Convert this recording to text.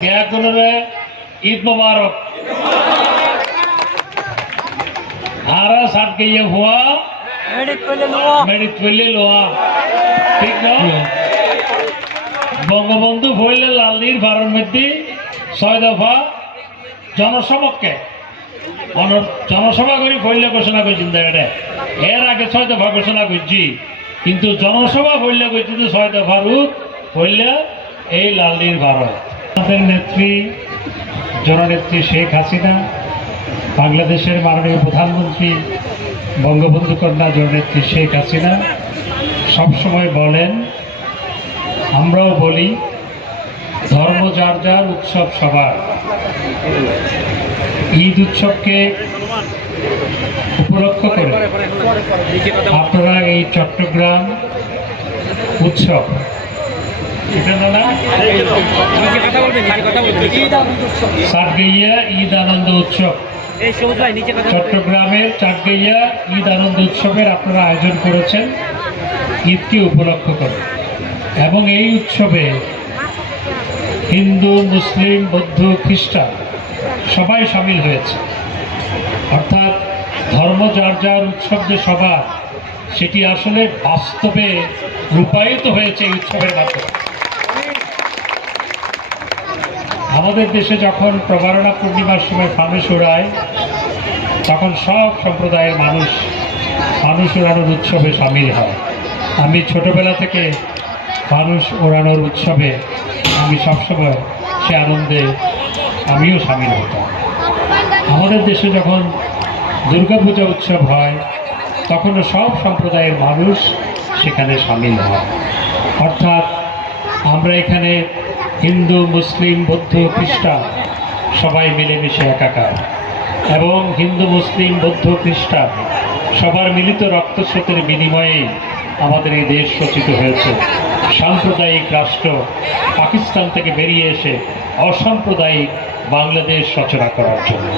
ईद मुबारक। हारा साथ के ये हुआ मेडिट लोहा ठीक ना बंगबंधु भरले लालनीर भारत मध्य 6 दफा जनसभाके जनसभा करी फैले घोषणा कर एर आगे 6 दफा घोषणा किन्तु जनसभा फैले कर 6 दफा रूप फैले এই লালনীর ভারত। আমাদের নেত্রী জননেত্রী শেখ হাসিনা, বাংলাদেশের মাননীয় প্রধানমন্ত্রী বঙ্গবন্ধু কন্যা জননেত্রী শেখ হাসিনা সবসময় বলেন, আমরাও বলি, ধর্ম যার যার, উৎসব সবার। ঈদ উৎসবকে উপলক্ষ করে আপনারা এই চট্টগ্রাম উৎসব ঈদ আনন্দ উৎসব চট্টগ্রামের চাটগাইয়া ঈদ আনন্দ উৎসবের আপনারা আয়োজন করেছেন ঈদকে উপলক্ষ করে, এবং এই উৎসবে হিন্দু, মুসলিম, বৌদ্ধ, খ্রিস্টান সবাই সামিল হয়েছে। অর্থাৎ ধর্ম যার যার উৎসব যে সবার, সেটি আসলে বাস্তবে রূপায়িত হয়েছে এই উৎসবের মাধ্যমে। আমাদের দেশে যখন প্রবারণা পূর্ণিমার সময় ফানুস ওড়ায়, তখন সব সম্প্রদায়ের মানুষ ফানুস ওড়ানোর উৎসবে সামিল হয়। আমি ছোটবেলা থেকে ফানুস ওড়ানোর উৎসবে আমি সবসময় সে আনন্দে আমিও সামিল হতাম। আমাদের দেশে যখন দুর্গাপূজা উৎসব হয়, তখনও সব সম্প্রদায়ের মানুষ সেখানে সামিল হয়। অর্থাৎ আমরা এখানে হিন্দু, মুসলিম, বৌদ্ধ, খ্রিস্টান সবাই মিলেমিশে একাকার, এবং হিন্দু, মুসলিম, বৌদ্ধ, খ্রিস্টান সবার মিলিত রক্তস্রোতের বিনিময়ে আমাদের এই দেশ রচিত হয়েছে। সাম্প্রদায়িক রাষ্ট্র পাকিস্তান থেকে বেরিয়ে এসে অসাম্প্রদায়িক বাংলাদেশ রচনা করার জন্য।